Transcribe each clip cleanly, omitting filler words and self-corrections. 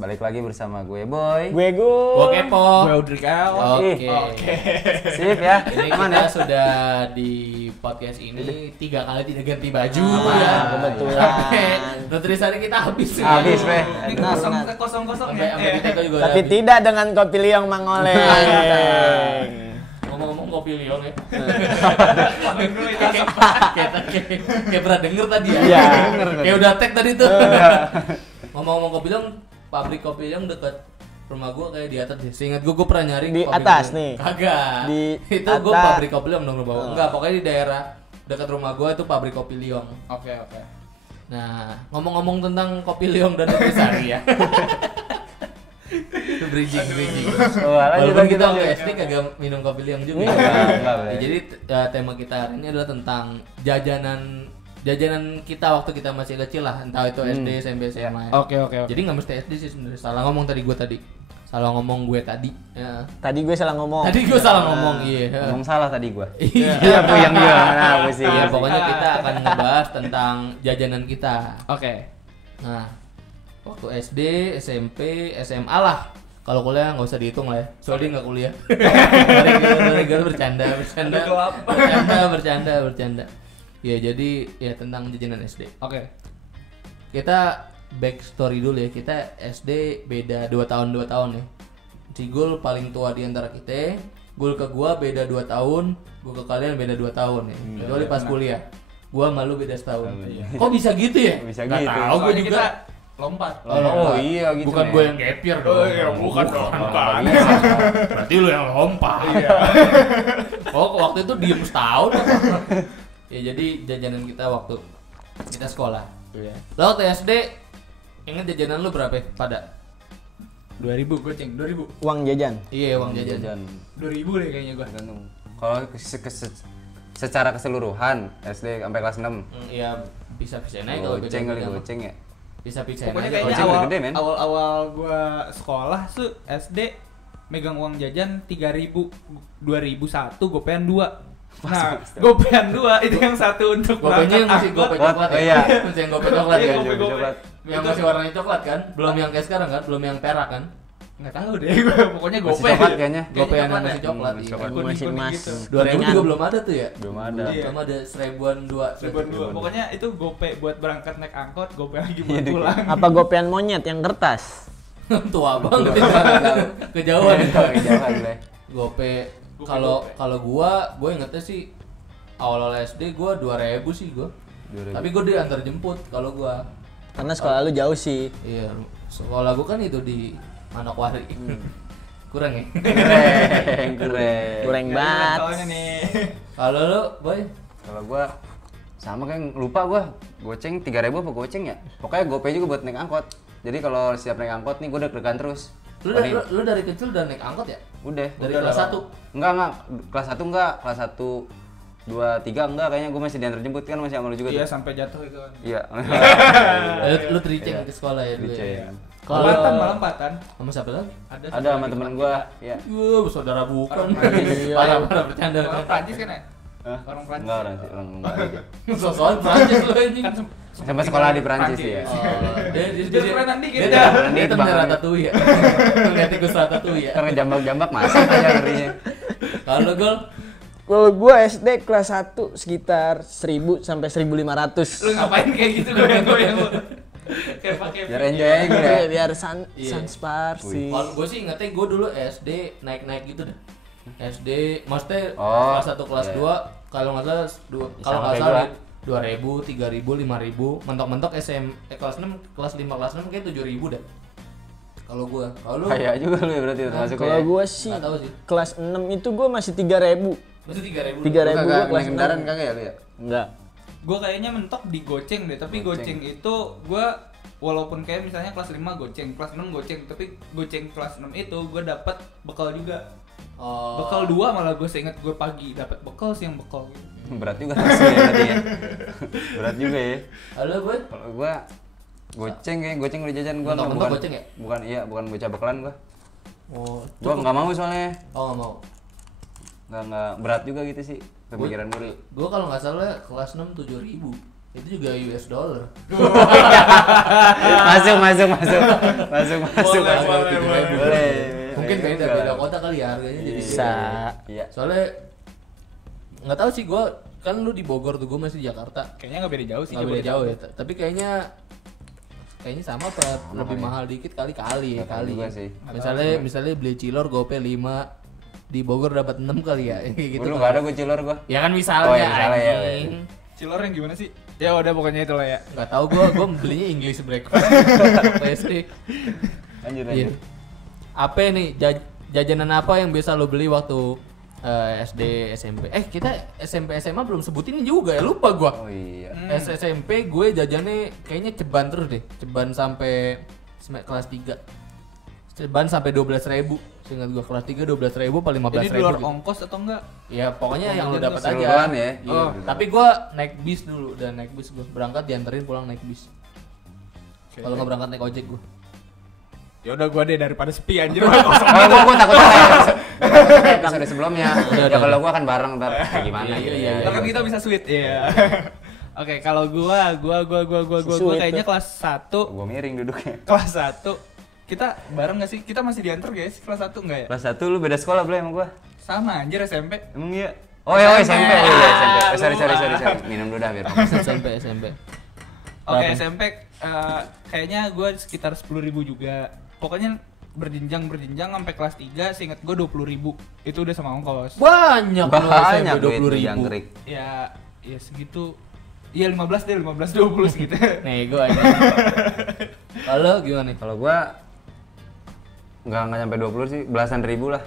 balik lagi bersama gue Boy. Gue Gu. Gue Kepo. Gue Udrikal. Oke. Sip ya. Ini Aman kita ya. sudah di podcast ini 3 kali tidak ganti baju Aman, ya. kebetulan. Sampai nutrisannya kita habis. Habis, Be. Ini Benar, kosong-kosong Sampai ya. sampai kita juga Tapi udah tidak dengan kopi liong Mang Oleng. ngomong-ngomong kopi liong ya. Paling dulu itu. Kayak pernah denger tadi ya. Iya. Kayak udah tag tadi tuh. Ngomong-ngomong kopi liong, pabrik kopi liong dekat rumah gua kayak di atas deh. Seingat gua pernah nyari Di kopi atas liong. nih? Kagak. Di Itu gua atas. pabrik kopi liong dong bawah. Oh. Enggak, pokoknya di daerah dekat rumah gua itu pabrik kopi liong. Oke. Nah, ngomong-ngomong tentang kopi liong dan nutrisari ya. bridging. Wah, lanjut Walaupun lagi kita waktu lanjut. SD kagak minum kopi liong juga. Enggak, Be. Ya, jadi tema kita hari ini adalah tentang jajanan kita waktu kita masih kecil lah, entah itu SD, SMP, SMA. Oke. Jadi nggak mesti SD sih sebenarnya. Salah ngomong tadi gue tadi. Salah ngomong gue tadi. Ya. Tadi gue salah ngomong. Tadi gue salah ngomong, iya. Ngomong salah tadi gue. Iya, puyeng juga. Nah, pusing. Iya, pokoknya kita akan ngebahas tentang jajanan kita. Oke. Nah, waktu SD, SMP, SMA lah. Kalau kuliah nggak usah dihitung lah ya. Soalnya dia nggak kuliah. Dari gue bercanda. Bercanda. Ya jadi ya tentang jajanan SD. Oke. Kita back story dulu ya. Kita SD beda 2 tahun ya. Si Gul paling tua di antara kita. Gul ke gua beda 2 tahun, gua ke kalian beda 2 tahun ya. Kecuali pas kuliah. Gua malu beda setahun. Kok bisa gitu ya? Bisa Nggak gitu. Tahu gua Soalnya juga. kita lompat. Oh, iya gitu. Bukan men. gue yang gapir dong. Oh, iya, bukan dong. Bukan. Berarti lu yang lompat. Oh, waktu itu diem setahun. Ya jadi jajanan kita waktu kita sekolah. Iya. Lo waktu SD inget jajanan lu berapa ya? Pada 2000 goceng, 2000. Uang jajan. iya uang jajan. Jajan. 2000 deh kayaknya gua. Tergantung. Kalau secara keseluruhan SD sampai kelas 6. Iya bisa naik kalau Goceng kali beda-beda. goceng ya. Bisa Pokoknya naik. kayaknya Goceng udah gede, men. awal gua sekolah tuh SD megang uang jajan 3000, 2001 gopean 2. Nah, gopean 2 itu yang satu untuk Gopenya yang masih gope Oh, coklat oh ya? iya. Masih yang gope coklat Iya, ya? gope. Coba. Yang masih warnanya coklat kan? Belum yang kayak sekarang kan? Belum yang perak kan? Nggak tahu deh gua, pokoknya Masih gope. coklat kayaknya. Gope yang coklat masih ya? coklat Masih iya. coklat. Kuning-kuning Masih emas. gitu. 2000 juga belum ada tuh ya? Belum ada. Iya. Cuma ada 1000-an 2. 1002. Pokoknya itu gope buat berangkat naik angkot, gope lagi buat Iya, deh. pulang. Apa gopean monyet yang kertas? Tua banget itu. Kejauhan itu. Kejauhan, Be. Gope Gope. kalau gua ingetnya sih awal SD gua 2000 sih gua. 2000. Tapi gua diantar jemput kalau gua. Karena sekolah lu jauh sih. Iya, sekolah gua kan itu di Manokwari. Kurang ya? Keren. Goreng Nggak ingat banget. soalnya nih. Kalau lu, Boy? Kalau gua sama kan lupa gua goceng 3.000 apa goceng ya? Pokoknya GoPay juga buat naik angkot. Jadi kalau siap naik angkot nih gua deg-degan terus. Lu, Paling- lu dari kecil udah naik angkot ya? udah. Dari Udah kelas lah. 1? Enggak. Kelas 1 enggak. Kelas 1 2 3 enggak kayaknya gua masih diantar jemput kan masih sama lu juga Iya, tuh. sampai jatuh itu kan. Iya. Lu triceng Iya. ke sekolah ya dulu ya? Triceng. Kalau Malah empatan. sama siapa lagi? Ada sama temen gua, ya. Saudara bukan. Orang Prancis. Parah bercanda. Orang Prancis kan ya? Hah? Orang Prancis. Enggak orang sih, orang enggak aja. Sosokan Prancis lu anjing. Kan Sama sekolah di Prancis sih ya. Oh, dia Dia kerenan dikit. dia Dia temen bang. Ratatouille ya. Lihat gue Ratatouille ya. Karena jambak-jambak masak aja ngerinya. Kalau Gol Kalau gua SD kelas 1 sekitar 1000 sampai 1500. Lu ngapain kayak gitu goyang-goyang lu? Kayak pakai Biar enjoy aja gue ya. Biar Iya. sanspar sih. kalau gue sih ingetnya gue dulu SD naik gitu dah. SD maksudnya Oh, kelas 1 kelas iya. 2 kalau nggak salah kalau Sama nggak kayak salah 2000, 3000, 5000, mentok-mentok kelas 6, kelas 5, kelas 6 kayak 7000 dah. Kalau gua, kalau lu Kayak juga lu ya berarti termasuk Kalau ya. gua sih nggak tahu sih. kelas 6 itu gua masih 3000. Masih 3000. 3000 Lu gua kagak kelas naik kendaraan 6. kagak ya lu ya? Enggak. Gue kayaknya mentok di goceng deh, tapi Goceng. goceng itu gue walaupun kayak misalnya kelas 5 goceng, kelas 6 goceng, tapi goceng kelas 6 itu gue dapat bekal juga. Oh. Bekal 2 malah gue seinget gue pagi dapat bekal sih yang bekal gitu. Berat juga sih ya tadi ya. Berat juga ya. Halo, Boy. Kalau gua goceng kayak goceng udah jajan gua Mentok-mentok bukan goceng ya? bukan bocah bekalan gua. Oh, Gua enggak mau soalnya. Oh, nggak mau. Enggak berat juga gitu sih pemikiran gua. Gue kalau nggak salah kelas 6 7000. Itu juga US dollar. masuk. Boleh. Mungkin beda kota kali ya harganya jadi Bisa. Iya. soalnya nggak tahu sih gue, kan lu di Bogor tuh, gue masih di Jakarta. Kayaknya nggak beda jauh sih. Nggak coba beda jauh ya, dicabut. tapi kayaknya sama apa lebih mahal dikit kali Nggak tahu kali. juga sih. Misalnya beli cilor gope 5, di Bogor dapat 6 kali ya. Kayak gitu. Lu nggak ada gue cilor gue. Ya kan misalnya, Oh, ya, misalnya ya. anjing. Cilor yang gimana sih? Ya udah pokoknya itulah ya. Nggak tahu gue belinya English breakfast. PSD. Lanjut. Iya. Apa nih jajanan apa yang biasa lo beli waktu SD, SMP? Kita SMP, SMA belum sebutin juga ya, lupa gua. Oh iya. SMP gue jajannya kayaknya ceban terus deh. Ceban sampai kelas 3. Ceban sampai 12.000. Seingat gua kelas 3 12.000 apa 15.000. Jadi di luar gitu. ongkos atau enggak? Ya pokoknya yang lo Jajan dapat aja. keseluruhan ya? Iya. Oh. Tapi gua naik bis dulu, dan naik bis gua berangkat dianterin pulang naik bis. Kalau nggak berangkat naik ojek gua. Ya udah gua deh daripada sepi anjir. Oh, gue takut kayak episode sebelumnya. Udah. Ya kalau gue kan bareng ntar kayak gimana Iya, gitu. iya, iya. Ntar kan kita bisa sweet ya. Oke, kalau gua Sweet kayaknya tuh. kelas 1. Gue miring duduknya. Kelas 1 kita bareng gak sih? Kita masih diantar guys kelas 1 enggak ya? Kelas 1 lu beda sekolah belum sama gue? Sama anjir SMP. Emang iya? Oh ya, SMP. Oh iya, SMP. Sorry. Minum dulu dah biar. SMP. Oke, Berapa? SMP kayaknya gua sekitar 10.000 juga. Pokoknya berjenjang sampai kelas 3 seingat gua 20.000. Itu udah sama ongkos. Banyak lo Banyak SMP duit 20.000. jangkrik. Ya segitu. Iya 15 deh, 15 20 segitu. Nih gue aja. Kalau gimana nih? Kalau gue nggak nyampe 20 sih, belasan ribu lah.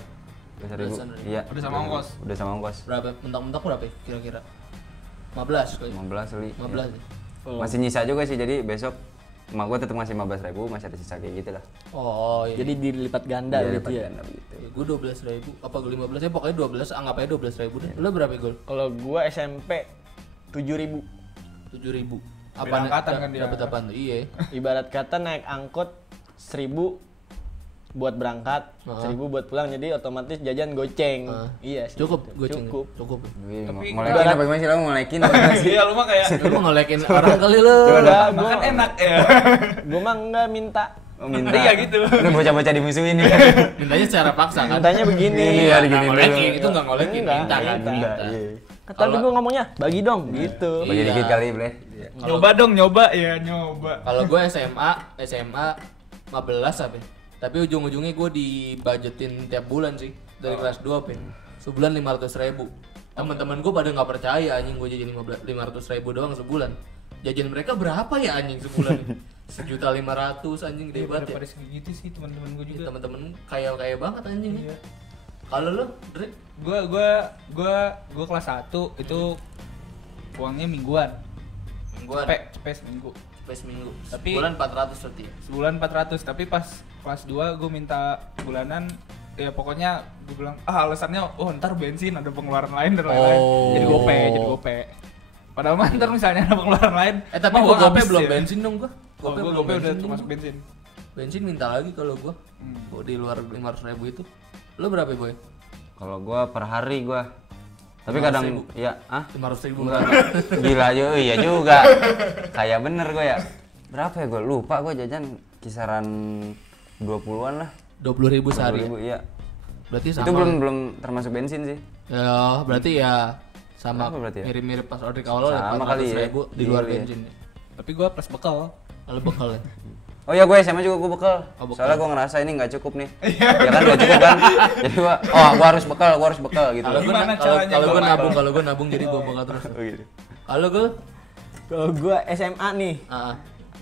Belasan ribu. Belasan ribu. Iya. Udah sama ongkos? Udah sama ongkos. Berapa? Mentok-mentok berapa ya kira-kira? 15 kali. 15 kali. 15 nih. Masih nyisa juga sih, jadi besok emak gue tetap masih 15.000, masih ada sisa kayak gitu lah. Oh iya. Jadi dilipat ganda Iya, gitu ya. ganda begitu. Gue 12.000 apa gue 15 ya, pokoknya 12, anggap aja 12.000 deh. Lo berapa gol? Kalau gua SMP 7.000. 7.000. Beda angkatan kan dia. Dapat apaan tuh? Iya. Ibarat kata naik angkot 1.000 buat berangkat, 1.000 buat pulang, jadi otomatis jajan goceng. Iya, sih. Cukup goceng. Cukup. Cukup. Wih, Tapi ngolekin apa gimana sih? Lo ngolekin apa gimana sih? Iya lu mah kayak Lu mau ngolekin orang kali lu. Enggak, makan enak ya. Gua mah enggak minta. Oh, minta. Iya gitu. Udah bocah-bocah dimusuhin nih. Mintanya secara paksa kan? Mintanya begini. Iya, Nggak gini ngolekin, dulu. itu nggak ngolekin, Enggak, minta kan? minta. Minta. Iya. Tapi gua ngomongnya bagi dong gitu. Bagi Iya. dikit kali, Bre. Nyoba dong, nyoba. Nyoba. Kalau gue SMA 15 apa ya? Tapi ujung-ujungnya gue dibajetin tiap bulan sih. Dari kelas 2 pe. Sebulan 500.000. Teman-teman gue pada nggak percaya anjing gue jajan 500.000 doang sebulan. Jajan mereka berapa ya anjing sebulan? 1.500.000 anjing gede banget ya. Pada segitu sih teman-teman gue juga. Teman-teman kaya banget anjing. Iya. Kalau lu, Dre? Gua kelas 1 itu uangnya mingguan. Mingguan. Cepet seminggu. Sampai seminggu. Tapi- Sebulan 400 berarti ya? Sebulan 400, tapi pas kelas 2 gue minta bulanan, ya pokoknya gue bilang alasannya ntar bensin ada pengeluaran lain dan lain-lain. Oh. Jadi gope. Padahal mah ntar misalnya ada pengeluaran lain. Tapi mah gua uang gope habis belum ya. bensin dong gua. Gope belum udah bensin termasuk dong. bensin. Bensin minta lagi kalau gua. Gua di luar 500.000 itu. Lu berapa, Boy? Kalau gue per hari gue. Tapi kadang 500.000. ya, 500.000. Enggak. Gila aja, iya juga. Kayak bener gue ya. Berapa ya gue? Lupa gue jajan kisaran 20-an lah. 20.000 sehari. 20.000, iya. Berarti sama. Itu belum termasuk bensin sih. Ya, berarti ya sama Apa berarti ya? mirip-mirip pas order awal ya, Sama kali ya. 400.000 di luar Iya. bensin. Tapi gue plus bekal. Kalau bekal ya. Oh ya gue SMA juga gue bekal. Oh, bekal. Soalnya gue ngerasa ini nggak cukup nih. Ya kan nggak cukup kan. Jadi gue harus bekal gitu. Kalau gua Gimana caranya kalau gua gua bekal? kalau gua nabung jadi gua bekal terus. Oh, gitu. Kalau gua Kalau gua SMA nih,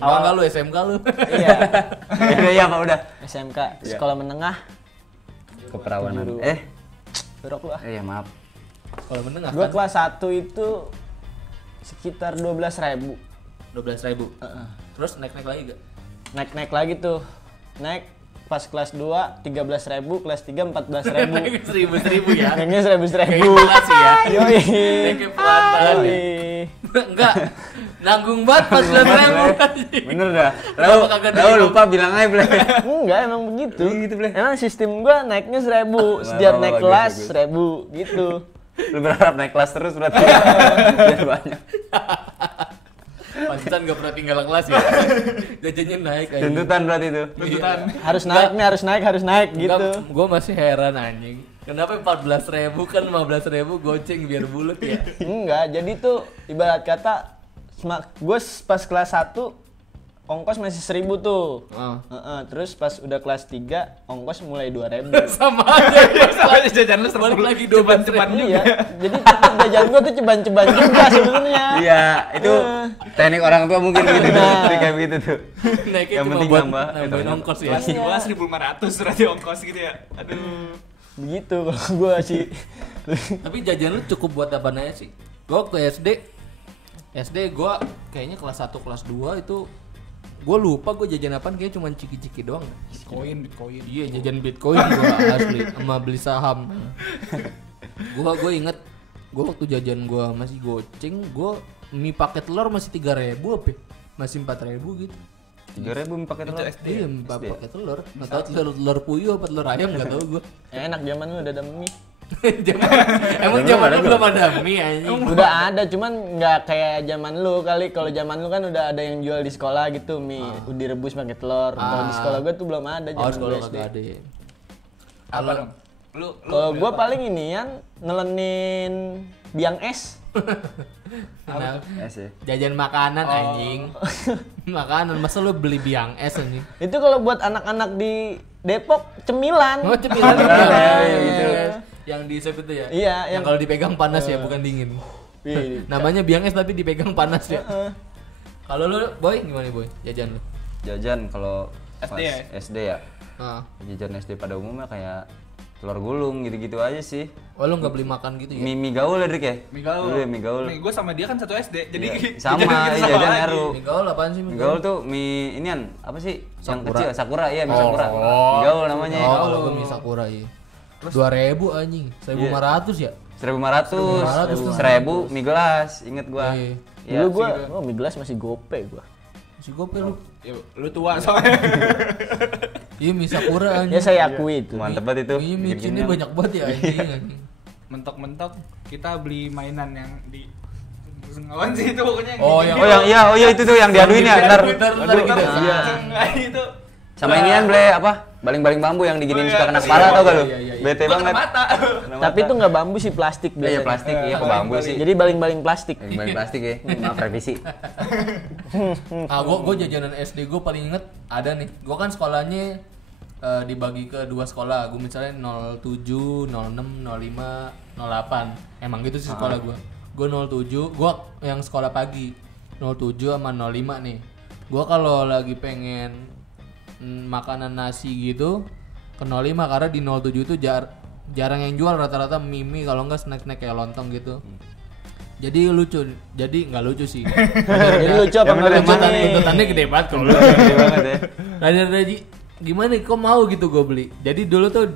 Enggak lu SMK lu. iya, Iya Pak udah. SMK, sekolah menengah. Keperawanan. Berok lu ah. Iya maaf. Kalau menengah Gua kan kelas 1 itu sekitar 12.000. 12.000. Terus naik-naik lagi gak? Naik lagi tuh. Naik pas kelas 2 13.000, kelas 3 14.000. Naik 1.000 ya. Naiknya 100.000. Kayak inflasi ya. Yoi. Naiknya pelan banget ya. Yoi. Enggak. Nanggung banget 14.000. Bener dah. Kenapa kagak Tahu dari- lupa bilang aja Ble. Enggak, emang begitu. Gitu, Ble. Emang sistem gua naiknya 1.000, setiap naik bagus, kelas bagus. 1.000 gitu. Lu berharap naik kelas terus berarti. Biar banyak. Pantesan gak pernah tinggal kelas ya. Jajannya naik aja. Tuntutan berarti itu. Tuntutan. Harus naik nih, harus naik gitu. Gue masih heran anjing. Kenapa 14.000 kan 15.000 goceng biar bulat ya? Enggak, jadi tuh ibarat kata gue pas kelas 1 ongkos masih 1.000 tuh. Terus pas udah kelas 3 ongkos mulai 2.000. Sama aja. Soalnya jajan lu Balik lagi cepat-cepat Iya, jadi tetap jajan gue tuh ceban-ceban juga sebenarnya. Iya, itu teknik orang tua mungkin gitu tuh. Nah. Trik kayak begitu tuh. Naiknya Yang cuma penting buat nambah. nambahin ongkos ya. Kelas 2 1.500 berarti ongkos gitu ya. Aduh. Begitu kalau gue sih. Tapi jajan lu cukup buat apa aja sih? Gue ke SD gue kayaknya kelas 1 kelas 2 itu gue lupa gue jajan apaan, kayaknya cuma ciki-ciki doang. Bitcoin. Iya, jajan Bitcoin gue asli sama beli saham. Gue inget gue waktu jajan gue masih goceng, gue mie paket telur masih 3.000 apa? Masih 4.000 gitu. 3.000 pakai telur. Iya, pakai telur. Nggak tahu telur puyuh apa telur ayam nggak tahu gue. Enak zaman lu udah ada mie. Emang zaman lu belum ada mie anjing. Udah ada, cuman nggak kayak zaman lu kali. Kalau zaman lu kan udah ada yang jual di sekolah gitu mie direbus pakai telur. Kalau di sekolah gue tuh belum ada zaman Sekolah gue SD. kagak ada ya. Apa dong? Lu Kalau gue paling inian ngelenin biang es. Nah, Es ya. jajan makanan anjing. Makanan, masa lu beli biang es anjing? Itu kalau buat anak-anak di Depok cemilan. Oh, cemilan ya, gitu. Yang di sep itu ya? Iya, yang yang- kalau dipegang panas ya, bukan dingin. Iya. Namanya biang es tapi dipegang panas ya. Kalau lu, Boy, gimana Boy? Jajan lu? Jajan kalau SD pas ya? SD ya. Ah. Jajan SD pada umumnya kayak telur gulung gitu-gitu aja sih. Oh, lu nggak beli makan gitu ya? Mie gaul ya, Drik ya? Mie gaul. Dulu ya, mie gaul. Nih gue sama dia kan satu SD. Jadi Iya, sama, jajan kita jajan lagi. Heru. Mie gaul apaan sih? Mie gaul tuh mie inian apa sih? Yang Sakura. kecil, Sakura, iya mie Sakura. Mie gaul namanya. Oh, kalau gue mie Sakura iya. 2.000 anjing, 1.500 ya? 1.500, 1.000 mie gelas, inget gua. Iya. Iya. Dulu gue mie gelas masih gope gue. Si gope lu. Ya, lu tua soalnya. Iya, mie Sakura anjing. Ya saya akui itu. Mantep banget itu. Iya, bikin micinnya kenyang. banyak banget ya anjing. Mentok-mentok kita beli mainan yang di ngawan sih itu pokoknya Oh, gini-gini. Oh yang itu tuh yang diaduin ya, ntar. Bentar, Aduh, gitu. iya. Itu Sama inian ble apa? Baling-baling bambu yang diginiin suka kena kepala tau gak lu? Bete kena banget. mata. Tapi itu nggak bambu sih, plastik Iya biasanya. plastik, iya kok bambu sih. Jadi baling-baling plastik. Baling plastik ya. Maaf revisi. Gue jajanan SD gue paling inget ada nih. Gue kan sekolahnya dibagi ke 2 sekolah. Gue misalnya 07, 06, 05, 08. Emang gitu sih sekolah gue. Gue 07, gue yang sekolah pagi. 07 sama 05 nih. Gue kalau lagi pengen makanan nasi gitu ke 05, karena di 07 itu jarang yang jual, rata-rata mie kalau enggak snack-snack kayak lontong gitu. Jadi lucu, jadi nggak lucu sih. Jadi lucu apa Yang nggak bener lucu yang mana nih? Tuntutannya gede banget kalau lu. Gede banget ya. Raji, gimana kok mau gitu gue beli. Jadi dulu tuh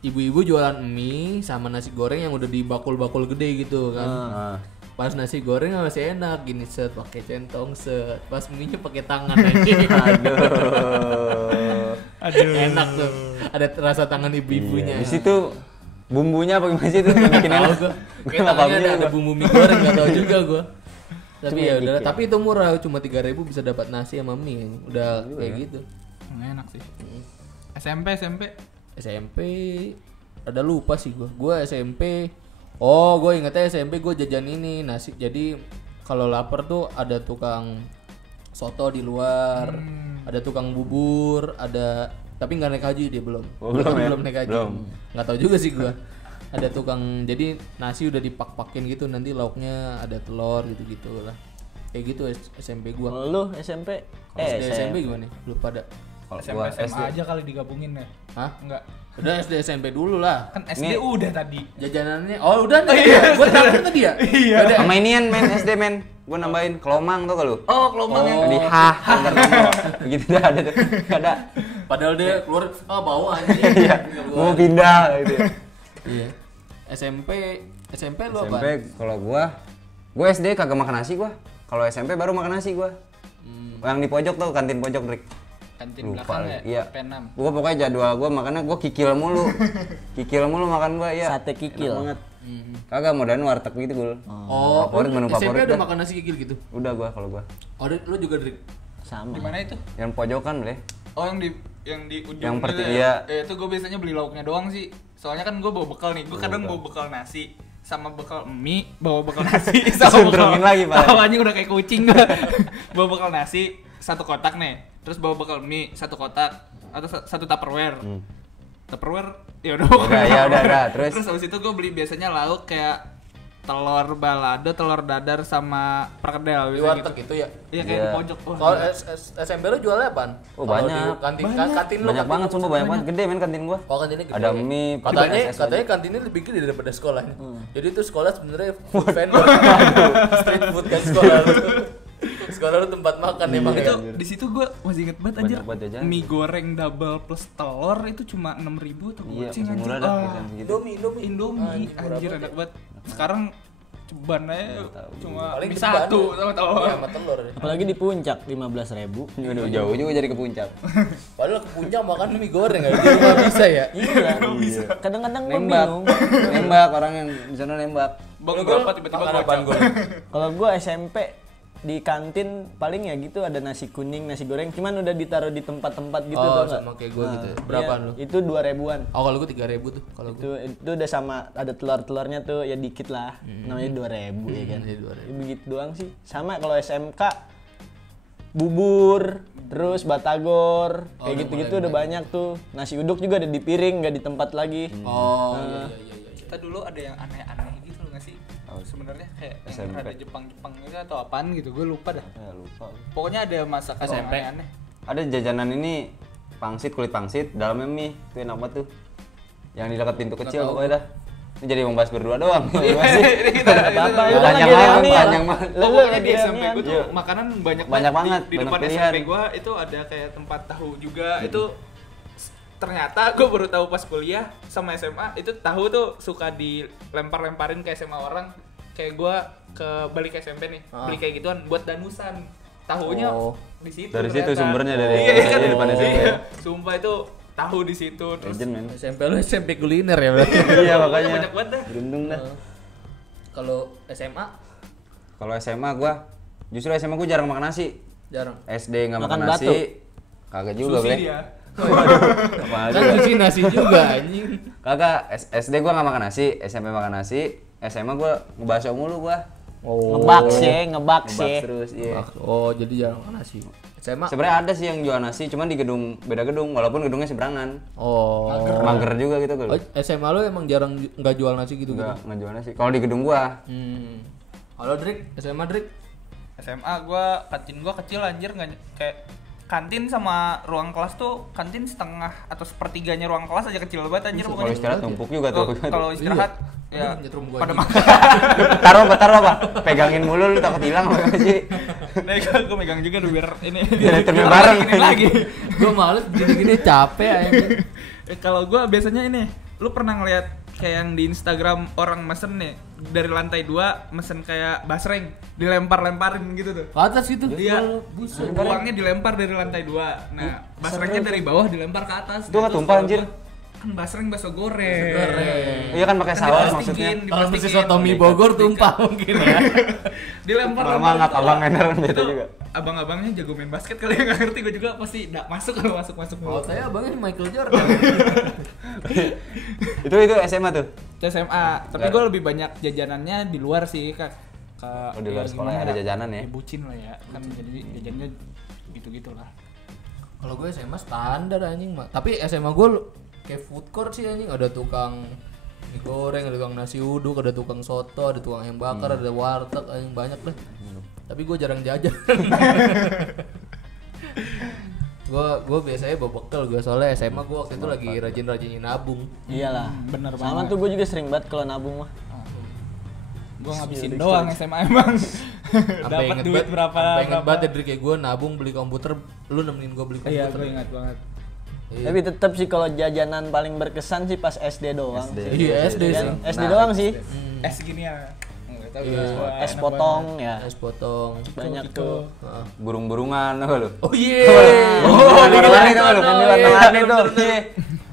ibu-ibu jualan mie sama nasi goreng yang udah di bakul-bakul gede gitu kan. Ah. Pas nasi goreng masih enak gini, set pakai centong, set pas mie-nya pakai tangan aja. Aduh. Enak tuh. Ada rasa tangan ibu-ibunya. Di situ bumbunya apa gimana sih itu yang bikin enak? Gua Gua kayak nggak tangannya paham ada juga. bumbu mie goreng enggak tahu juga gua. Tapi Cuma ya dikit udah, ya. tapi itu murah, cuma 3.000 bisa dapat nasi sama mie. Udah kayak gitu. Enak sih. SMP SMP ada lupa sih gua SMP. Oh, gue ingetnya SMP gue jajan ini nasi. Jadi kalau lapar tuh ada tukang soto di luar, ada tukang bubur, ada tapi nggak naik haji dia belum. Oh, belum ya? Belum naik haji. Belum. Nggak tahu juga sih gua. Ada tukang, jadi nasi udah dipak-pakin gitu, nanti lauknya ada telur gitu-gitu lah. Kayak gitu SMP gua. Kalau lu SMP? SD SMP gimana? Lu pada? Kalau SMP gua SMA aja kali digabungin ya. Hah? Enggak. Udah SD SMP dulu lah. Kan SD udah tadi. Jajanannya, oh udah nih, gua terakhir tadi ya? Iya. sama inian men SD men. Gua nambahin kelomang tuh kalau. Oh, kelompok yang Di hah, ntar ngomong. Begitu dah ada tuh. Ada. Padahal dia keluar, bau anjing. Iya. Mau pindah gitu. Iya. SMP lu SMP apa? kalau gua SD kagak makan nasi gua. Kalau SMP baru makan nasi gua. Yang di pojok tuh kantin pojok Drik. kantin Lupa belakang lagi. ya. Iya. P6. Gua pokoknya jadwal gua makannya gua kikil mulu. Kikil mulu makan gua ya. Sate kikil. Enak banget. Kagak modalin warteg gitu Gul. Oh, Favorit, menu SMP favorit udah dah. makan nasi kayak gitu. Udah gua kalau gua. Oh, lu juga Drik. Sama. Di mana itu? Yang pojokan Bre. Oh yang di ujung Yang gitu perti- ya? iya. Itu gue biasanya beli lauknya doang sih. Soalnya kan gue bawa bekal nih. Gue kadang bawa bekal nasi sama bekal mie, bawa bekal nasi sama Suntrungin lagi, Pak. Tawanya udah kayak kucing gue. Bawa bekal nasi satu kotak nih. Terus bawa bekal mie satu kotak atau satu Tupperware. Tupperware ya udah. Udah. Terus Terus habis itu gue beli biasanya lauk kayak telur balado, telur dadar sama perkedel Di biasanya warteg gitu. gitu ya. Iya kayak Iya. di pojok. Wah, Kalau gila. SMP lu jualnya apaan? Oh, Kalau banyak. di kantin kantin lu. banyak kantin banget lu sumpah, banyak banget. Gede men kantin gua. Oh, kantinnya gede. Ada mie, Katanya PSS katanya aja. kantinnya lebih gede daripada sekolahnya. Jadi itu sekolah sebenarnya food vendor. Street food kan sekolah lu. Sekolah lu tempat makan emang Itu ya. di situ gue masih inget banget Banyak aja. banget jajanan. Mie goreng double plus telur itu cuma 6.000 atau Iya, goceng masih anjir. murah dah Ah, jajan segitu. Indomie murah anjir banget enak banget. Sekarang ceban aja cuma Paling mie di satu Bandung. sama telur. Iya, sama telur. Apalagi di puncak 15.000. Udah jauh juga jadi ke puncak. Padahal ke puncak makan mie goreng aja. Di rumah bisa ya? Iya. Kadang-kadang gue Nembak. bingung. Nembak orang yang di sana nembak. Bang Lu, berapa Gol, tiba-tiba makan apaan, gocap. Gol? Kalau gue SMP di kantin paling ya gitu ada nasi kuning, nasi goreng, cuman udah ditaruh di tempat-tempat gitu Oh, tau nggak? sama kayak gua gitu ya. Berapaan Iya, lu? Itu 2.000-an. Oh, kalau gua 3.000 tuh kalau gua. Itu udah sama ada telur-telurnya tuh ya dikit lah. Namanya 2.000 ya kan. iya, 2.000. Ya, begitu doang sih. Sama kalau SMK bubur, terus batagor, kayak gitu-gitu udah banyak tuh. Nasi uduk juga ada di piring, nggak di tempat lagi. Oh, iya. Kita dulu ada yang aneh-aneh gitu loh nggak sih? Sebenarnya kayak yang SMP. ada Jepang-Jepang gitu atau apaan gitu, gue lupa dah. Ya lupa. Pokoknya ada masakan yang SMP. aneh-aneh. Ada jajanan ini pangsit, kulit pangsit, dalamnya mie. Itu enak banget tuh. Yang di dekat pintu kecil pokoknya dah. Ini jadi membahas berdua doang. Gimana sih? Apa-apa, Panjang itu lagi banget, reunian. panjang banget. Lu Pokoknya lagi di SMP reunian. gue tuh makanan banyak Banyak banget, di banyak depan pilihan. SMP gue itu ada kayak tempat tahu juga. Itu ternyata gue baru tahu pas kuliah sama SMA itu tahu tuh suka dilempar-lemparin ke SMA orang. Kayak gue ke balik SMP nih beli kayak gituan buat danusan. Tahunya Oh. di situ. Dari situ ternyata. sumbernya, dari iya, kan? di depan SMP. Iya. Sumpah itu tahu di situ terus. Legend men. SMP lu SMP kuliner ya berarti. Iya makanya. Banyak banget dah. Beruntung dah. Kalau SMA Kalau SMA gua justru SMA gua jarang makan nasi. jarang. SD nggak makan Makan nasi. batu. Kagak juga, Susi Bre. dia. Apaan Kan juga. sushi nasi juga anjing. Kagak, SD gua nggak makan nasi, SMP makan nasi, SMA gua ngebakso mulu gua. Ngebak sih, ngebak Ngebak sih. terus, iya. Oh, jadi jarang makan nasi. SMA. Sebenarnya ada sih yang jual nasi, cuman di gedung beda gedung, walaupun gedungnya seberangan. Oh. Mager juga gitu Oh, gua. SMA lu emang jarang nggak jual nasi gitu gitu. Nggak jual nasi. Kalau di gedung gua, Halo Drik, SMA Drik. SMA kantin gua kecil anjir nggak kayak kantin sama ruang kelas tuh kantin setengah atau sepertiganya ruang kelas aja kecil banget anjir kalau pokoknya. istirahat numpuk juga tuh. Kalau istirahat ya Aduh, nyetrum gua pada anjing. makan. taruh apa? Pegangin mulu lu takut hilang apa sih? Nah, gue megang juga tuh biar ini. Biar ditemuin biar bareng. ini lagi. Gua males gini-gini capek anjing. Kalau gua biasanya ini, lu pernah ngeliat kayak yang di Instagram orang mesen nih dari lantai 2 mesen kayak basreng dilempar-lemparin gitu tuh. Ke atas gitu. Iya, uangnya dilempar dari lantai 2. Nah, basrengnya dari bawah dilempar ke atas. Itu nggak tumpah anjir. Kan basreng bakso goreng. Iya kan pakai Kan saus diplastikin, maksudnya. Kalau mesti soto mie Bogor tumpah mungkin ya. dilempar. Semangat abang enaran beta Itu juga. abang-abangnya jago main basket kali ya, nggak ngerti gue juga pasti nggak masuk kalau masuk Oh, saya abangnya Michael Jordan. Itu SMA tuh. Itu SMA, tapi gue lebih banyak jajanannya di luar sih kak. Oh, di luar sekolah ada jajanan ya? Bucin lah ya, kan jadi jajannya gitu-gitu lah. Kalau gue SMA standar anjing mah. Tapi SMA gue kayak food court sih anjing, ada tukang mie goreng, ada tukang nasi uduk, ada tukang soto, ada tukang ayam bakar, ada warteg anjing banyak deh. Tapi gue jarang jajan. gue biasanya bawa bekal gue soalnya SMA gue waktu itu lagi rajin-rajinin nabung. Iyalah. Bener Sama banget. tuh gue juga sering banget kalau nabung mah. Gue ngabisin doang SMA emang. Dapat duit berapa? Sampai inget banget ya, dari kayak gue nabung beli komputer, lu nemenin gue beli komputer. Iya, gue ingat banget. Iya. Tapi tetap sih kalau jajanan paling berkesan sih pas SD doang. Iya, SD sih. SD doang sih. Es gini ya. Nggak tahu, Iya. gua Es enak potong banget. ya. Es potong. Banyak Gitu. tuh. Heeh. Burung-burungan apa lu? Oh iya. Warna-warni tuh lu, iya, warna-warni bener, tuh. bener, Iya.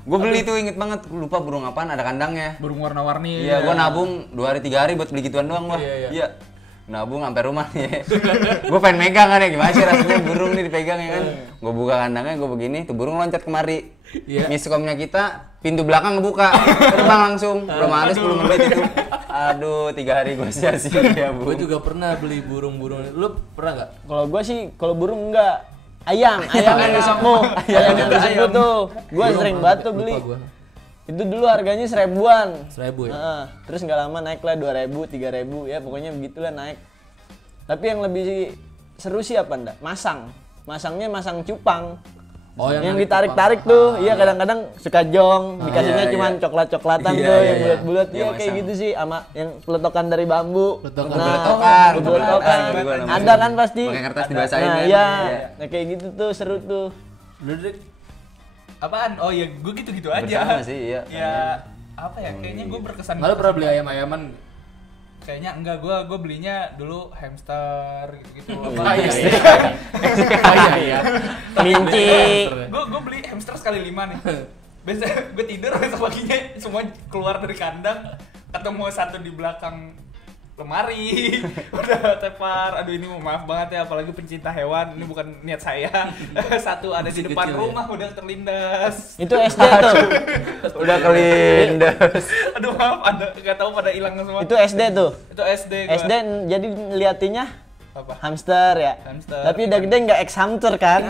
Gue beli tuh inget banget, gua lupa burung apaan, ada kandangnya. Burung warna-warni. Iya, gua nabung 2 hari 3 hari buat beli gituan doang gua. Iya. Iya. Nabung sampai rumah nih. Gua pengen megang kan ya, gimana sih rasanya burung nih dipegang ya kan. Gua buka kandangnya, gua begini, tuh burung loncat kemari. Iya. Miskomnya kita, pintu belakang ngebuka. Terbang langsung. Belum ada 10 menit itu. Aduh, 3 hari gua sia-sia, Bu. Gue juga pernah beli burung-burung. Lu pernah nggak? Kalau gua sih, kalau burung enggak. Ayam yang disebut. Ayam yang disebut tuh. Gua sering banget tuh beli. Lupa gua. Itu dulu harganya 1000-an. 1000 ya? Heeh. Terus nggak lama naik lah 2000, 3000 ya pokoknya begitulah naik. Tapi yang lebih seru sih apa ndak? Masangnya masang cupang. Oh, yang narik ditarik-tarik cupang. tuh. Iya kadang-kadang suka jong, dikasihnya iya, cuman iya. coklat-coklatan Iya, tuh iya, yang iya. bulat-bulat. Iya, Iya kayak masang. gitu sih sama yang peletokan dari bambu. Peletokan. Peletokan. Peletokan. Peletokan. Ada kan pasti. Pakai kertas dibasahin Nah, kan? iya. Iya. Nah kayak gitu tuh seru tuh. Lu Dik? Apaan? Oh ya, gue gitu-gitu aja. Bersama sih, iya. Ya, apa ya? Kayaknya gue berkesan. Nggak, lu pernah beli ayam-ayaman? Kayaknya enggak, gue belinya dulu hamster gitu-gitu. Ah, iya. Iya. Kelinci. Gue beli hamster sekali 5 nih. Biasa gue tidur besok paginya semua keluar dari kandang, ketemu satu di belakang lemari. Udah tepar. Aduh ini maaf banget ya, apalagi pencinta hewan. Ini bukan niat saya. Satu ada di Masih depan kecil, rumah udah terlindas. Itu SD tuh. Udah kelindas. Aduh maaf, ada nggak tahu pada hilang semua. Itu SD tuh. Itu SD gua. SD jadi liatinya Apa? hamster ya. Hamster. Tapi udah gede nggak ex hamster kan?